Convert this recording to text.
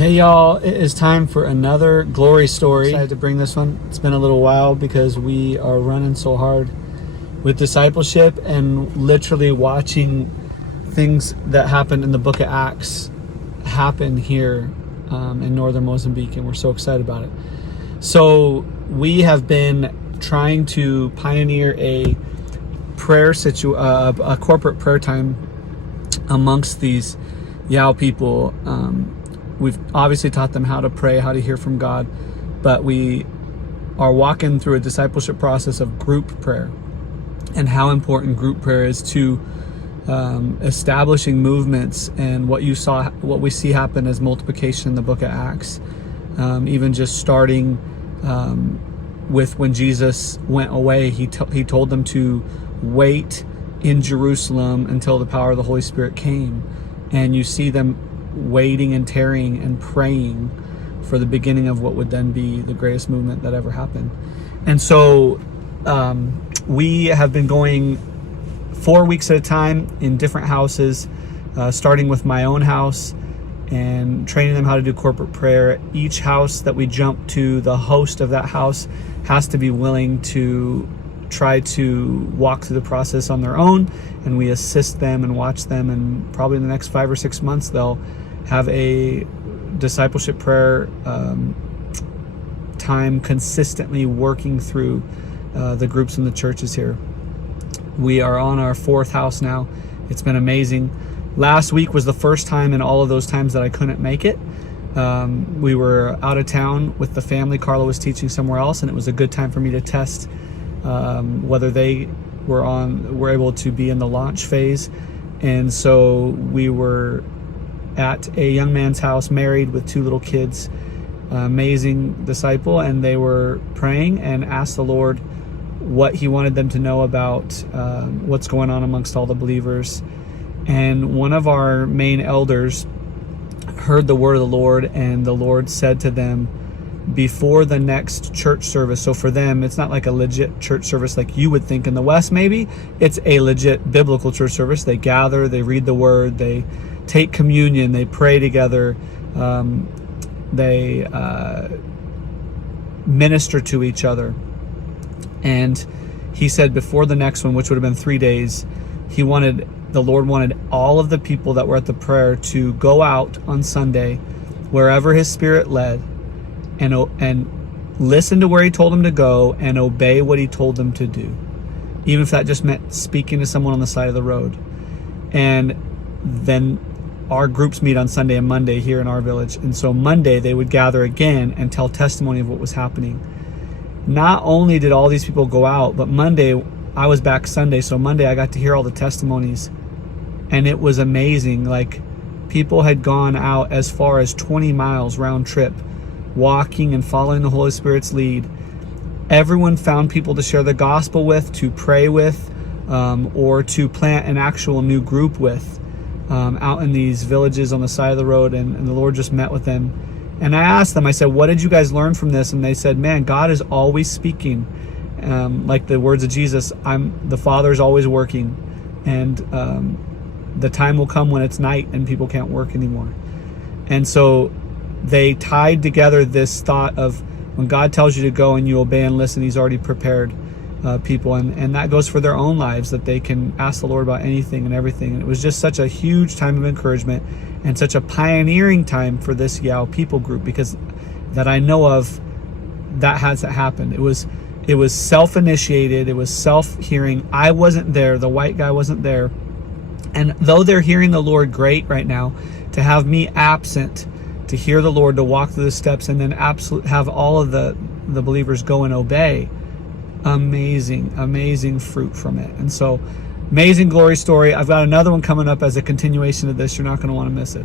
Hey y'all, it is time for another glory story. Excited to bring this one. It's been a little while because we are running so hard with discipleship and literally watching things that happened in the book of Acts happen here in northern Mozambique, and we're so excited about it. So we have been trying to pioneer a a corporate prayer time amongst these Yao people. We've obviously taught them how to pray, how to hear from God, but we are walking through a discipleship process of group prayer and how important group prayer is to establishing movements and what we see happen as multiplication in the book of Acts. Even just starting with when Jesus went away, he told them to wait in Jerusalem until the power of the Holy Spirit came, and you see them waiting and tarrying and praying for the beginning of what would then be the greatest movement that ever happened. And so we have been going 4 weeks at a time in different houses, starting with my own house and training them how to do corporate prayer. Each house that we jump to, the host of that house has to be willing to try to walk through the process on their own, and we assist them and watch them, and probably in the next 5 or 6 months they'll have a discipleship prayer time consistently working through the groups in the churches here. We are on our 4th house now. It's been amazing. Last week was the first time in all of those times that I couldn't make it. We were out of town with the family. Carla was teaching somewhere else, and it was a good time for me to test whether they were able to be in the launch phase. And so we were at a young man's house, married with 2 little kids, amazing disciple, and they were praying and asked the Lord what he wanted them to know about what's going on amongst all the believers. And one of our main elders heard the word of the Lord, and the Lord said to them, before the next church service, so for them it's not like a legit church service like you would think in the West maybe, it's a legit biblical church service. They gather, they read the word, they take communion, they pray together, they minister to each other. And he said before the next one, which would have been 3 days, the Lord wanted all of the people that were at the prayer to go out on Sunday wherever his Spirit led, and listen to where he told them to go and obey what he told them to do, even if that just meant speaking to someone on the side of the road. And then our groups meet on Sunday and Monday here in our village, and so Monday they would gather again and tell testimony of what was happening. Not only did all these people go out, but Monday, I was back Sunday, so Monday I got to hear all the testimonies, and it was amazing. Like, people had gone out as far as 20 miles round trip, walking and following the Holy Spirit's lead. Everyone found people to share the gospel with, to pray with, or to plant an actual new group with, out in these villages on the side of the road, and the Lord just met with them. And I asked them, I said, what did you guys learn from this? And they said, man, God is always speaking. Like the words of Jesus, the Father is always working, and the time will come when it's night and people can't work anymore. And so they tied together this thought of when God tells you to go and you obey and listen, he's already prepared people, and that goes for their own lives, that they can ask the Lord about anything and everything. And it was just such a huge time of encouragement and such a pioneering time for this Yao people group, because that I know of, that hasn't happened. It was self-initiated, it was self-hearing. I wasn't there, the white guy wasn't there, and though they're hearing the Lord great right now, to have me absent to hear the Lord, to walk through the steps, and then have all of the believers go and obey. Amazing fruit from it. And so, amazing glory story. I've got another one coming up as a continuation of this. You're not going to want to miss it.